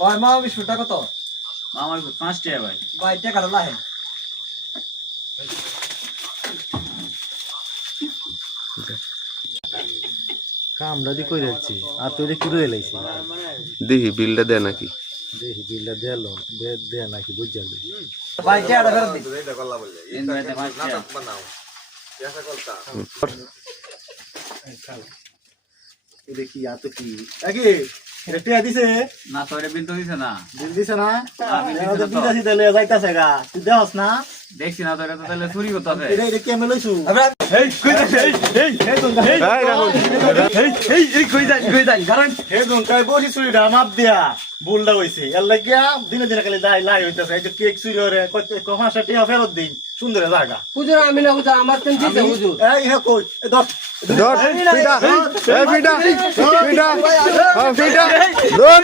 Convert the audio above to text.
ভাই মামা বিস্কুটটা কত? আমার 5 টাকা ভাই। ভাই টাকাটা লাহেন। কামটা দি কই যাচ্ছি আর তুই কি রয়ে লাইছি দেখি বিলটা দেয় নাকি দেখি বিলটা দে নাকি বুঝা লই ভাই টাকাটা ফেরত দিন। এন ভাইতে 5 টাকা। দেখি আর তো কি আগে এটা দিছে না তো এটা বিল তো দিছে না। বিল দিছে না বিল দিছে না তো। বিদাসি তাহলে যাইতাছে গা তুই দেহস না দেখছি না তো এটা তো তাহলে চুরি করতে হবে। এটা কেমন লইছু এই কই যাই কই যাই কারণ হে দন কাই বসি চুরিটা মাপ দিয়া ভুলটা হইছে এর লাগিয়া দিনে দিনে খালি লাই হইতাছে এই যে কেক চুরি হরে কত কমাসা টিয়া ফেরত দিন সুন্দর জায়গা হুজুর আমি না হুজুর আমার তেন দিতে হুজুর। এই হে কই দশ ধর পিটা এই পিটা পিটা পিটা ধর